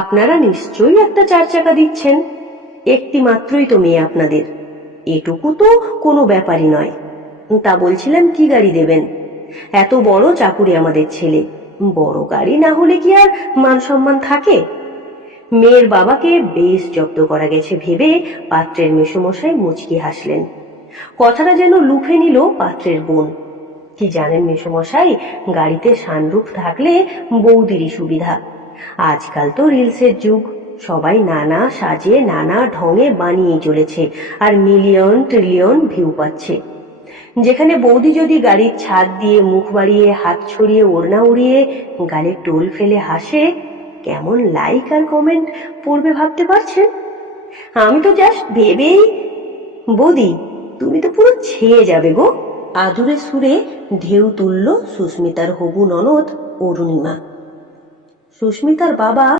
আপনারা নিশ্চয়ই একটা 4 চাকা দিচ্ছেন, একটি মাত্রই তো মেয়ে আপনাদের, এটুকু তো কোনো ব্যাপারই নয়। তা বলছিলাম কি গাড়ি দেবেন? এত বড় চাকুরে আমাদের ছেলে, বড় গাড়ি না হলে কি আর মান সম্মান থাকে? মেয়ের বাবাকে বেশ জব্দ করা গেছে ভেবে পাত্রের মেসোমশাই মুচকি হাসলেন। কথাটা যেন লুফে নিল পাত্রের বোন। কি জানেন মেসোমশাই, গাড়িতে সানরুফ থাকলে বৌদিরই সুবিধা। আজকাল তো রিলসের যুগ, সবাই নানা সাজে নানা ঢঙে বানিয়ে চলেছে, আর মিলিয়ন ট্রিলিয়ন ভিউ পাচ্ছে। যেখানে বৌদি যদি গাড়ির ছাদ দিয়ে মুখ বাড়িয়ে হাত ছড়িয়ে ওড়না উড়িয়ে গালে টোল ফেলে হাসে, কেমন লাইক আর কমেন্ট পড়বে ভাবতে পারছেন? আমি তো জাস্ট ভেবেই। বৌদি, তুমি তো পুরো ছেয়ে যাবে গো, আদুরে সুরে ঢেউ তুলল সুস্মিতার হবু ননদ অরুণিমা। সুস্মিতার বাবা